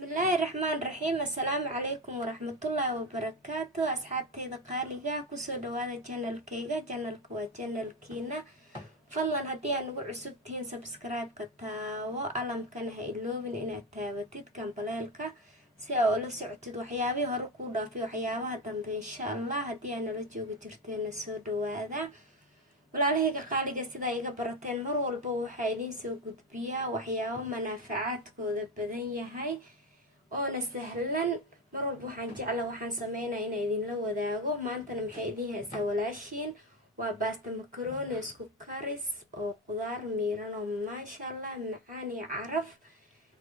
بسم الله الرحمن الرحيم. السلام عليكم ورحمة الله وبركاته. أصحابتي قاليقة كسو دوادا channel كيغا channel كوا channel كينا فضلا هدي أنو عسوبتين سبسكرايب كتاو ألم كان هايلوبين إنا تاوتيد كان بلالكا سي أولا سعتد وحيابي هرقو دافي وحيابها دنبي إن شاء الله هدي أنو لجوغ جرتين سو دوادا walaalahayga qaaliga sida iga barateen mar walba waxa idin soo gudbiyaa waxyaabo manaafacaadkooda badan yahay oo sahlan. mar walba waxaan jeclaa waxaan sameeynaa in idin la wadaago. maantana maxay idin haysaa walaashiin waa basta macaroni isku karis oo qudaar miiran oo maasha Allah macaan iyo caraf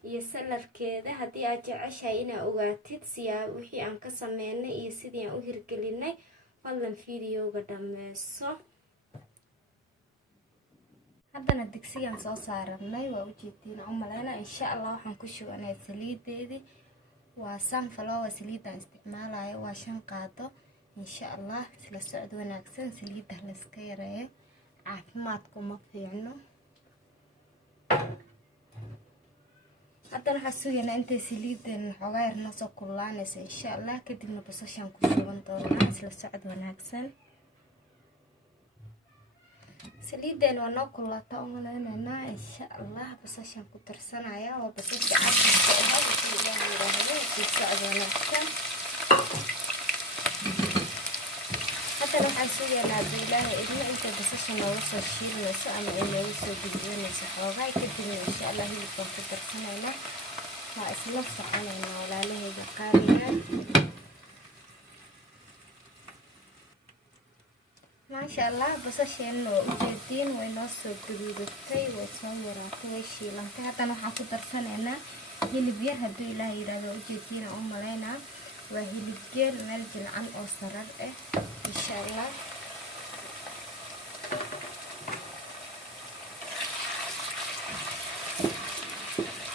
iyo saladkeeda. haddii aad jeceshahay inaad ogaatid siyaabo wixii aan ka sameynay iyo sidii aan u hirgelinay fadlan fiidiyowga dhameyso. haddana digsigan soo saaranay waa u jeedin umaleena insha Allah waxaan ku shubanay saliideedii waa sunflower saliidan isticmaalayo waa 5 qaado insha Allah isla socod wanaagsan saliida la iska yareeyo caafimaadku ma fiicno. haddana xasuuyana intay saliidan xogaa yarna soo kulaanaysa insha Allah kadibna basashan ku shuban doonaa isla socod wanaagsan. saliidan waa noo kulata umaleena insha Allah basashan ku darsanaya waa basasha cagta ah oo ilaahay yiraahdo si socod wanaagsan. haddana waxaan sugaynaa ilaahay idin inta basasha nooga soo shiilayso ama inooga soo gudbinayso xoogaa kadibna insha Allah hilibka ku darsanayna waa isla soconaynaa walaalahayga qaaliga. ما شاء الله بسشينو جدين وينوسو قدودتي ويتصوراتي ويشيلانتي حتى نوحا كدرسانينا هيلبير هدو إلهي يرادو جدين أمالينا وهيلبير مالجل عن أوصرر إن شاء الله.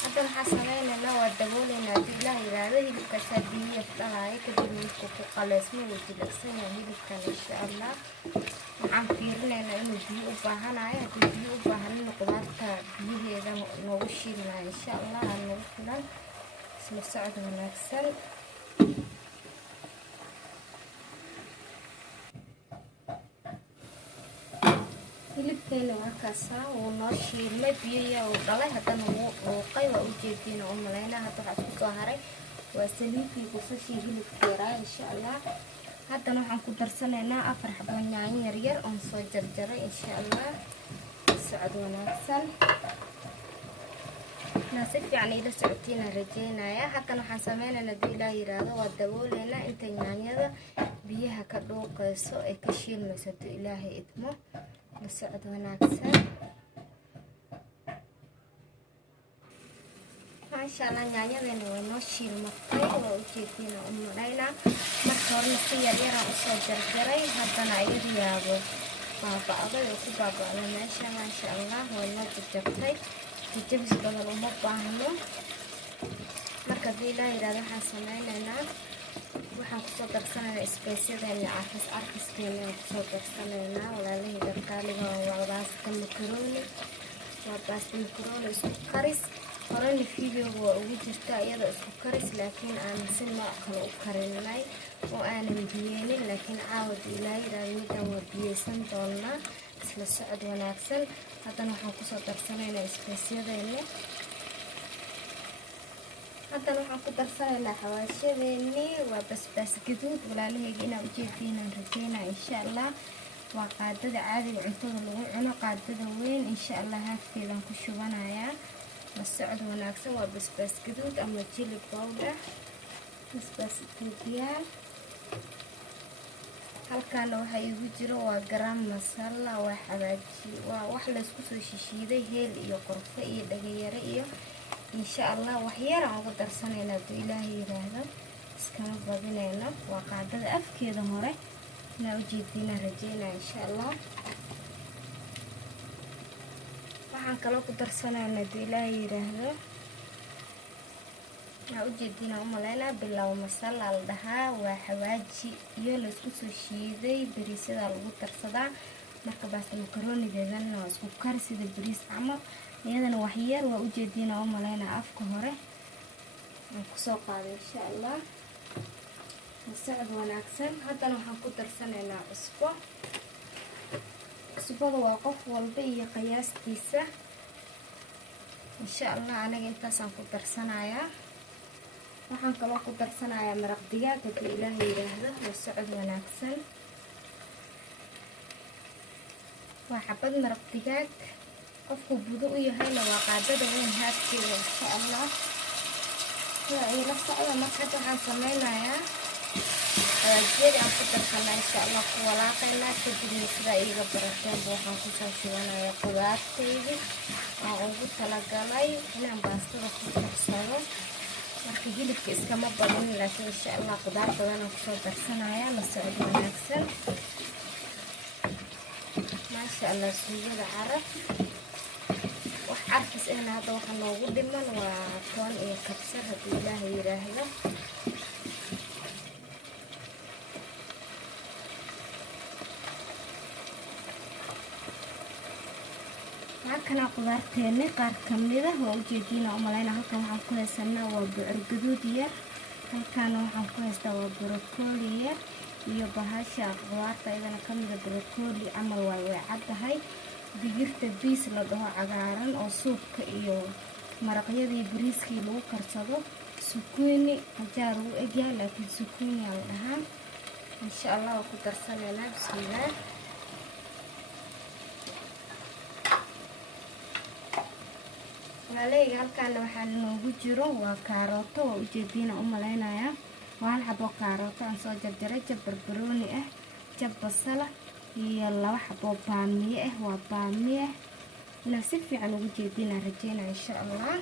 حتى نوحا سمينا ودبولينا هدو إلهي يرادو هيلبكا سادية فتغاية كدين يكوكو قلاسمي وجلسين هيلبكا إن شاء الله. waxaan fiirinaynaa inuu biyo u baahanayo haddii biyo u baahan qudaarta biyaheeda noogu shiilnayo insha Allah nagu filan isla socod wanaagsan. hilibkeena waa kaasa wuu noo shiilmay biyaha uu dhalay haddana wuu dhuuqay waa u jeediina u malaynaa. hadda waxaa isku soo haray waa saliidii basashii hilibkeeraa insha Allah. haddana waxaan ku darsanaynaa 4 xabo yaanyo yar yar oo soo jarjaray insha Allah socod wanaagsan. naasi fiican ila socotiina rajeynaya. haddana waxaan sameynaynaa dii ilaahay yiraahdo waa dabooleena inta yaanyada biyaha ka dhuuqayso ay ka shiilmayso dii ilaahay idmo la socod wanaagsan. ما شاء الله yaanyadana way noo shiilmatay waa u jeedina u malaynaa. marka hore si yar yar aan soo jarjaray haddana iga yaabo baaba'day oo ku baaba'day meesha. ما شاء الله way noo jarjartay jabis badan uma baahno. marka dii ilaahay yiraahdo waxaan sameynaynaa waxaan ku soo darsanaynaa spiceyadeena carfiskeena ku soo darsanaynaa walaalahayga qaaliga waa basta macaroni waa basta macaroni isku karis. horena fiidiyowga waa ugu jirta iyada isku karis laakiin aan si nooc kale u karinay oo aanan biyeenin laakiin caawada ilaahay yiraahdo midaan waa biyeysan doonaa isla socod wanaagsan. haddana waxaan kusoo darsanaynaa spiceyadeena. haddana waxaan ku darsanaynaa xawaashadeeni waa basbaas gaduud walaalahayga inaa ujeediinaan rajeynaa insha Allah. waa qaadada caadiga cuntada lagu cuno qaadada weyn insha Allah haafkeedaan ku shubanayaa la socod wanaagsan. waa basbaas gaduud ama chili powder basbaas Itoobiya. halkaana waxa igu jiro waa garam masala waa xawaaji waa wax la isku soo shishiiday heel iyo qorfe iyo dhagayare iyo insha Allah wax yar aan uga darsanaynaa dii ilaahay yiraahdo iskama badinayno. waa qaadada afkeeda hore inaa u jeedina rajeynaa insha Allah. waxaan kaloo ku darsanaynaa dii ilaahay yiraahdo waxaa u jeedina u malaynaa bilow masala la dhahaa waa xawaaji iyo la isku soo shiiday bariisada lagu darsadaa. marka basta macaronideedana waa isku kari sida bariis camal iyadana wax yar waa u jeedina u malaynaa afka hore aan kusoo qaado insha allah. masacad wanaagsan. haddana waxaan ku darsanaynaa cusbo. cusbada waa qof walba iyo qiyaastiisa insha allah. aniga intaasaan ku darsanayaa. waxaan kaloo ku darsanayaa maraq digaag haddii ilaahay yiraahdo. masacad wanaagsan. waa xabad maraq digaag. qofku budo u yahayna waa qaadada weyn haadkeeda insha allah. sida ay la socda. marka hadda waxaan sameynayaa qayaajiyadii aan ku darsanaa insha allah ku walaaqaynaa. kadibna sidaa iiga barateenba waxaan kusoo shubanayaa qudaarteydii aan ugu talagalay inaan baastada ku darsado. marka hilibka iskama badin, laakiin insha allah qudaar badanaan kusoo darsanayaa. la socod wanaagsan. maasha allah. suugada caraf wax carfis ahna hadda waxa noogu dhiman waa toon iyo kabsar haddii ilaahay yiraahdo. halkana qudaarteeni qaar kamida waa ujeediina umalayna. halkan waxaan ku haysanaa waa bucur gaduud yar. halkaana waxaan ku haystaa waa broccoli yar iyo bahasha qudaarta iyadana kamida broccoli camal way caddahay. digirta biis la dhaho cagaaran oo suubka iyo maraqyadii bariiskii lagu karsado. sukuuni qajaar uu egyahay laakiin sukuuni aa la dhahaa. insha allah waa ku darsanaynaa. bismillaah. walaaleyga halkaana waxaa noogu jiro waa kaarooto. waa ujeediina umalaynayaa. waa hal xabo kaarooto aan soo jarjaray. jab barbarooni ah, jab basala iyo 2 xabo baamiye ah. waa baamiye inaa si fiican ugu jeediina rajeynaa insha allah.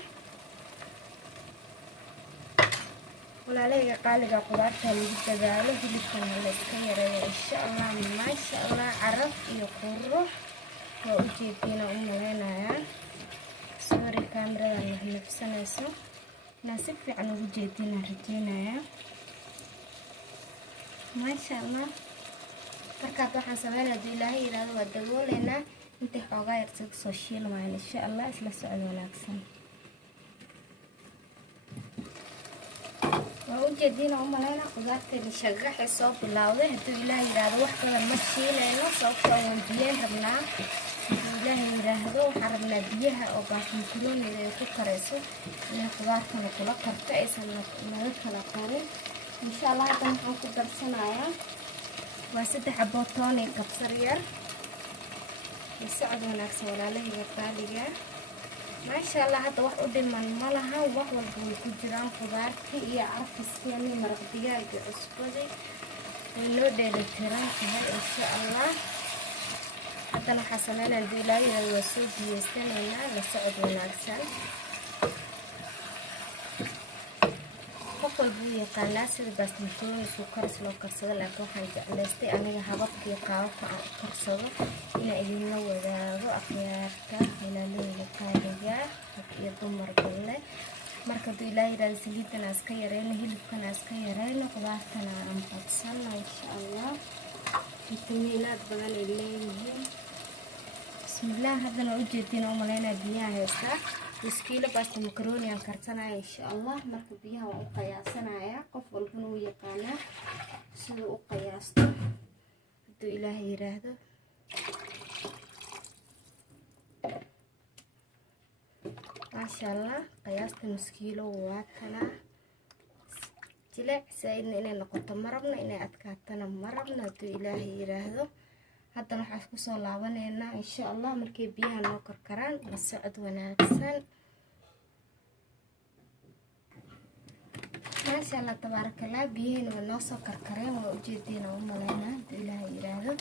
walaaleyga qaaliga qudaarta lagu dadaalo. hilibkana la iska yareeyo insha allah. maasha allah. caraf iyo qurux waa ujeediina umalaynayaa. sorry kaamiradan nafsanayso. inaa si fiican ugu jeediina rajeynayaa. maasha allah. markaad waxaan sameynaya haddii ilaahay yiraahdo waa dabooleynaa intay xoogaa yar isaga soo shiilmayaan insha allah. isla socod wanaagsan. waa ujeediina umalayna qudaarteeni shagaxay soo bilowday. hadduu ilaahay yiraahdo wax badan ma shiilayno sababtoo waan biyaha rabnaa. hadduu ilaahay yiraahdo waxaan rabnaa biyaha oo baasmakaroonida ay ku karayso inay qudaartana kula karto aysan naga kala qarin insha allah. haddan waxaan ku darsanayaa waa 3 xabo toon iyo kabsar yar. masacad wanaagsan walaalahayga qaaliga. maasha allah. hadda wax u dhiman ma laha. wax walba way ku jiraan. qudaartii iyo carfiskeenii maraq digaaga cusbadii way noo dheelitiran tahay insha allah. haddana waxaa sameynaa haddii ilaahay yiraahdo waa soo biyeysanaynaa. la socod wanaagsan. qof walba wuu yaqaanaa sida baasmakarooni isku karis loo karsado, laakiin waxaan jeclaystay aniga hababkii qaababka aan u karsado inaan idinla wadaago akhyaarta walaalahayga qaaliga rag iyo dumarba leh. marka hadduu ilaahay yiraahdo saliidana iska yareyno, hilibkana iska yareyno, qudaartana aan badsano insha allah. fitamiinaad badan ay leeyihiin. bismillaah. haddana ujeediina umalaynaa biyaha heystaa. kiilo baasta makaroni aan karsanaya insha allah. marka biyaha waan u qiyaasanayaa. qof walbana wuu yaqaanaa siduu u qiyaasto hadduu ilaahay yiraahdo. maasha allah. qiyaasta kiilo waa kana. jileec saaidna inay noqoto ma rabna, inay adkaatana ma rabna hadduu ilaahay yiraahdo. haddana waxaan kusoo laabaneynaa insha allah markay biyaha noo karkaraan. la socod wanaagsan. maasha allah tabaarakallah. biyahayna waa noo soo karkareen. waa ujeediina umalaynaa hadduu ilaahay yiraahdo.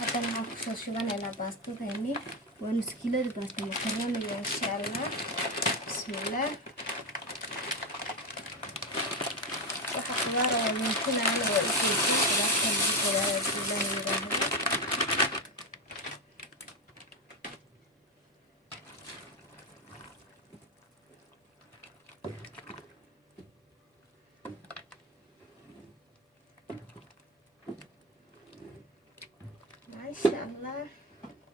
haddana waxaan kusoo shubanaynaa baastadeeni. waa nuskiilada baasta makarooniga insha allah. bismillaah. waxa qudaara waa mintinaya waa ujeediin qudaarta lagu dadaalo hadduu ilaahay yiraahdo. maasha allah.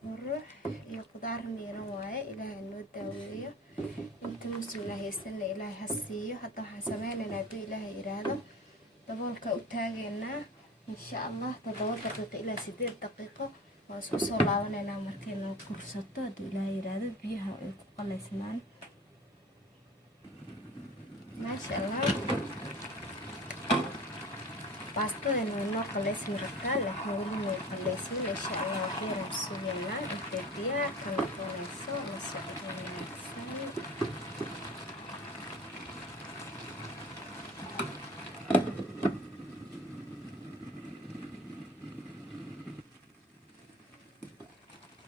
qurux iyo qudaar miiran waaye. ilaahay noo daaweeyo. inta muslimna haysana ilaahay ha siiyo. Hadda waxaan sameynaynaa hadduu ilaahay yiraahdo daboolka u taageynaa insha allah 7 daqiiqo ilaa 8 daqiiqo waan isku soo laabanaynaa markay noo kursato hadduu ilaahay yiraahdo biyaha ay ku qalaysmaan. maasha allah باستين ونقل اسم ركال لكن ولي قليسين إن شاء الله غير مسوينا التبديع كما تونسو نسعدون نفسين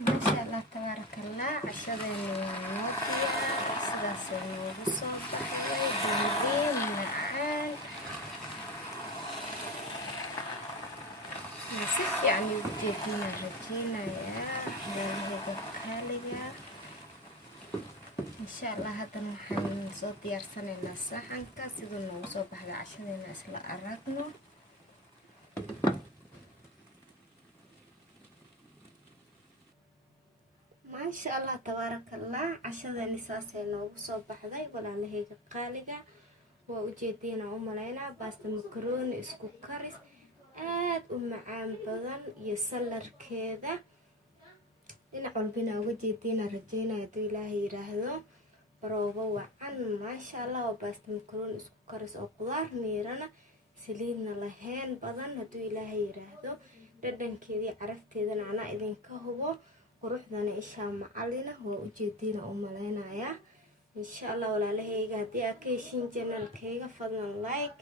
ما شاء الله تبارك الله عشرين نوطية سلاسل وصوب بحري بنبين معان نسيت يعني وجيتنا رجينا يا هيك كاليا إن شاء الله هذا نحن صوت ديارسنا لنا صحن كاسيد نوصل بحد عشان الناس لا أرقنا ما شاء الله تبارك الله عشان الناس نوصل بحد ولا هيك كاليا ووجيتنا أملينا بس مكرون اسكو كاريس aad u macaan badan iyo salarkeeda dhinac walbina uga jeedina rajeynaya hadduu ilaahay yiraahdo baroobo wacan maasha allah oo baasta makaroon isku karis oo qudaar miirana saliidna lahayn badan hadduu ilaahay yiraahdo dhadhankeedii carafteedana anaa idinka hubo quruxdana ishaa macalina waa u jeedina u maleynayaa insha allah walaalahayga haddii aad ka heshiin channelkayga fadlan like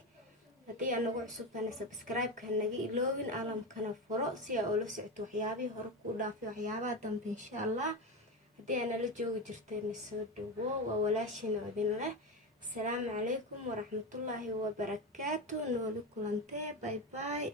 haddii aad nagu cusubtana subscribe-ka naga iloobin alamkana furo si aad ula socoto waxyaabihii hore ku dhaafay waxyaabaha dambe insha allah haddii aad nala joogi jirteen soo dhawo waa walaashina idin leh assalaamu calaykum waraxmatullaahi wabarakaatu nooli kulantee bye bye